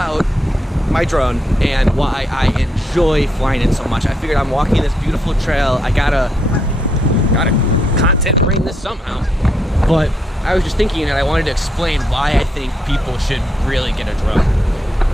about my drone and why I enjoy flying it so much. I figured I'm walking this beautiful trail. I gotta content bring this somehow. But I was just thinking that I wanted to explain why I think people should really get a drone.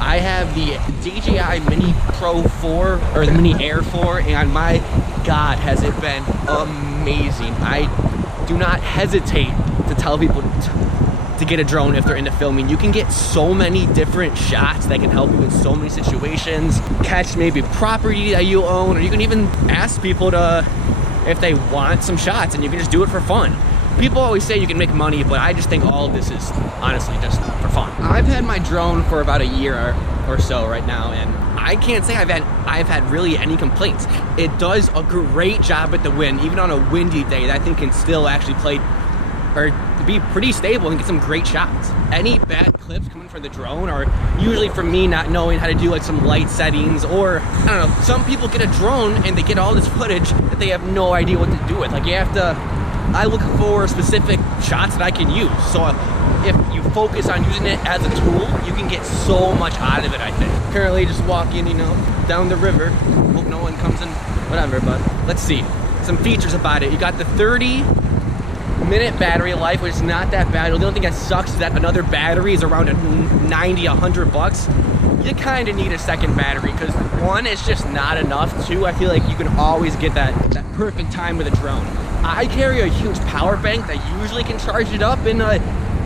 I have the DJI Mini Pro 4, or the Mini Air 4, and my God, has it been amazing. I do not hesitate to tell people to get a drone if they're into filming. You can get so many different shots that can help you in so many situations. Catch maybe property that you own, or you can even ask people if they want some shots, and you can just do it for fun. People always say you can make money, but I just think all of this is honestly just for fun. I've had my drone for about a year or so right now, and I can't say I've had really any complaints. It does a great job at the wind. Even on a windy day, that thing can still actually play or be pretty stable and get some great shots. Any bad clips coming from the drone are usually from me not knowing how to do like some light settings, or I don't know, some people get a drone and they get all this footage that they have no idea what to do with. Like you have to, I look for specific shots that I can use. So if you focus on using it as a tool, you can get so much out of it, I think. Currently just walking, you know, down the river. Hope no one comes in, whatever, but let's see. Some features about it. You got the 30-minute battery life, which is not that bad. The only thing that sucks is that another battery is around 90, 100 bucks. You kind of need a second battery because one, it's just not enough. Two, I feel like you can always get that perfect time with a drone. I carry a huge power bank that usually can charge it up in a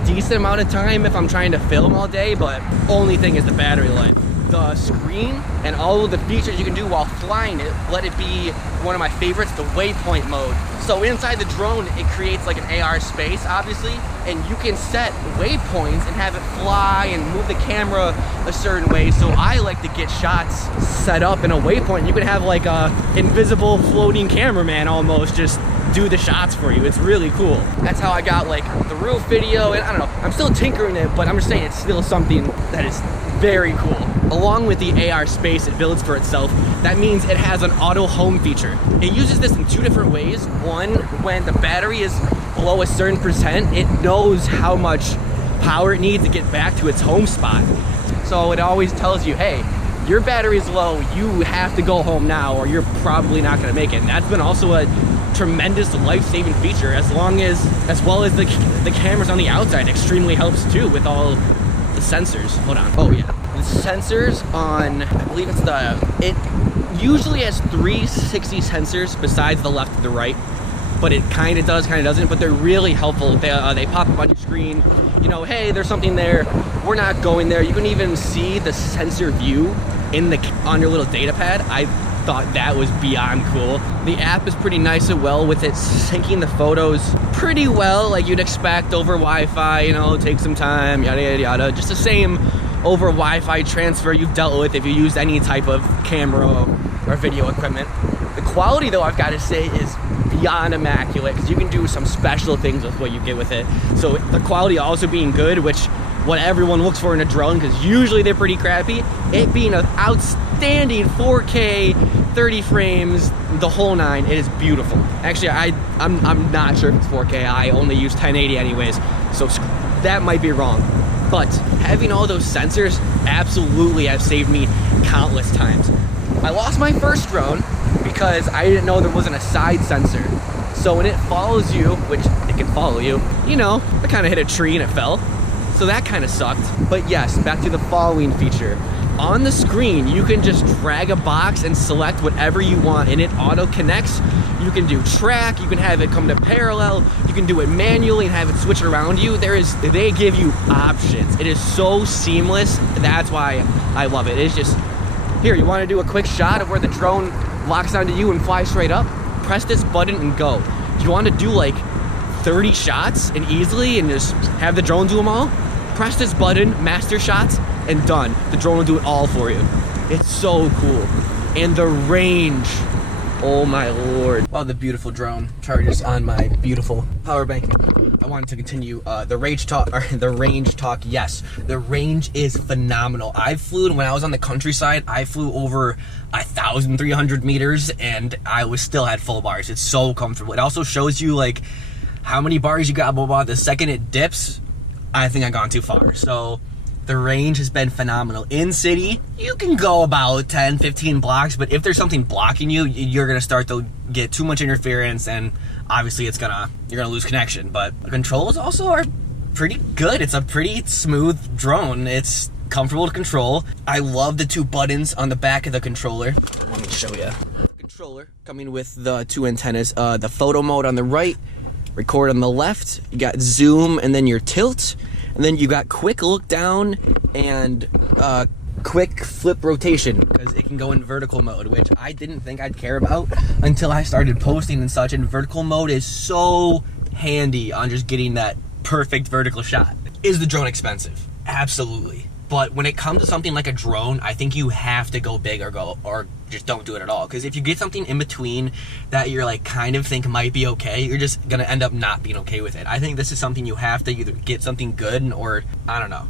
decent amount of time if I'm trying to film all day, but only thing is the battery life. The screen and all of the features you can do while flying it, let it be one of my favorites, the waypoint mode. So inside the drone, it creates like an AR space, obviously, and you can set waypoints and have it fly and move the camera a certain way. So I like to get shots set up in a waypoint. You can have like a invisible floating cameraman almost just do the shots for you. It's really cool. That's how I got like the roof video, and I don't know, I'm still tinkering it, but I'm just saying it's still something that is very cool. Along with the AR space it builds for itself, that means it has an auto home feature. It uses this in two different ways. One, when the battery is below a certain percent, it knows how much power it needs to get back to its home spot. So it always tells you, hey, your battery's low, you have to go home now or you're probably not gonna make it. And that's been also a tremendous life-saving feature, as well as the cameras on the outside extremely helps too with all the sensors. Hold on. Oh yeah. The sensors on, I believe it usually has 360 sensors besides the left and the right, but it kind of does, kind of doesn't, but they're really helpful. They pop up on your screen, you know, hey, there's something there, we're not going there. You can even see the sensor view on your little data pad. I thought that was beyond cool. The app is pretty nice as well, with it syncing the photos pretty well, like you'd expect over Wi-Fi, you know, take some time, yada yada yada. Just the same over Wi-Fi transfer you've dealt with if you used any type of camera or video equipment. The quality though, I've got to say, is beyond immaculate, because you can do some special things with what you get with it. So the quality also being good, which what everyone looks for in a drone, because usually they're pretty crappy, it being an outstanding 4K, 30 frames, the whole nine. It is beautiful. Actually, I'm not sure if it's 4K. I only use 1080 anyways, so that might be wrong. But having all those sensors absolutely have saved me countless times. I lost my first drone because I didn't know there wasn't a side sensor. So when it follows you, which it can follow you, you know, I kind of hit a tree and it fell. So that kind of sucked. But yes, back to the following feature. On the screen, you can just drag a box and select whatever you want, and it auto connects. You can do track, you can have it come to parallel, you can do it manually and have it switch around you. They give you options. It is so seamless. That's why I love it. It's just, here, you want to do a quick shot of where the drone locks onto you and flies straight up? Press this button and go. Do you want to do like 30 shots and easily and just have the drone do them all? Press this button, master shots, and done. The drone will do it all for you. It's so cool. And the range, oh my lord. Wow, the beautiful drone charges on my beautiful power bank. I wanted to continue the range talk. Yes, the range is phenomenal. When I was on the countryside, I flew over 1,300 meters and I still had full bars. It's so comfortable. It also shows you like how many bars you got, blah, blah. The second it dips, I think I've gone too far. So The range has been phenomenal. In city, you can go about 10, 15 blocks, but if there's something blocking you, you're gonna start to get too much interference, and obviously you're gonna lose connection. But the controls also are pretty good. It's a pretty smooth drone. It's comfortable to control. I love the 2 buttons on the back of the controller. Let me show you. Controller coming with the 2 antennas. The photo mode on the right, record on the left. You got zoom and then your tilt, and then you got quick look down and quick flip rotation, because it can go in vertical mode, which I didn't think I'd care about until I started posting and such. And vertical mode is so handy on just getting that perfect vertical shot. Is the drone expensive? Absolutely. But when it comes to something like a drone, I think you have to go big or just don't do it at all. Because if you get something in between that you're like kind of think might be okay, you're just gonna end up not being okay with it. I think this is something you have to either get something good, or I don't know.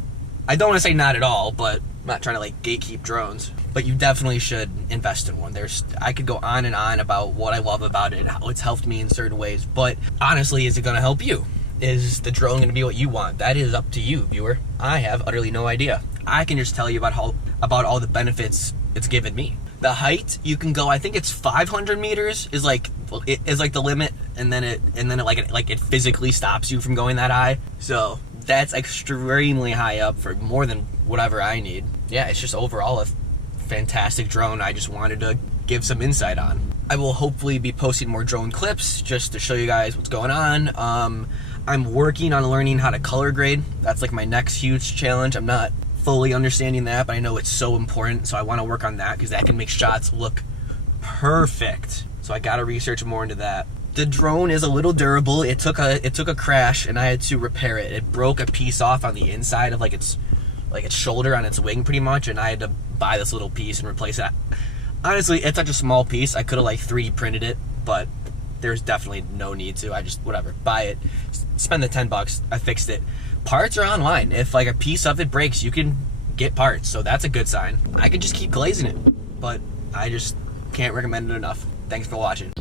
I don't want to say not at all, but I'm not trying to like gatekeep drones. But you definitely should invest in one. I could go on and on about what I love about it, how it's helped me in certain ways. But honestly, is it gonna help you? Is the drone going to be what you want? That is up to you, viewer. I have utterly no idea. I can just tell you about all the benefits it's given me. The height, you can go, I think it's 500 meters is like the limit, and then it physically stops you from going that high. So that's extremely high up for more than whatever I need. Yeah, it's just overall a fantastic drone. I just wanted to give some insight on. I will hopefully be posting more drone clips just to show you guys what's going on. I'm working on learning how to color grade. That's like my next huge challenge. I'm not fully understanding that, but I know it's so important, so I want to work on that because that can make shots look perfect. So I got to research more into that. The drone is a little durable. It took a crash and I had to repair it. It broke a piece off on the inside of like its shoulder on its wing pretty much, and I had to buy this little piece and replace it. Honestly, it's such a small piece. I could have like 3D printed it, but there's definitely no need to. I just, whatever, buy it, spend the 10 bucks, I fixed it. Parts are online. If like a piece of it breaks, you can get parts, so that's a good sign. I could just keep glazing it, but I just can't recommend it enough. Thanks for watching.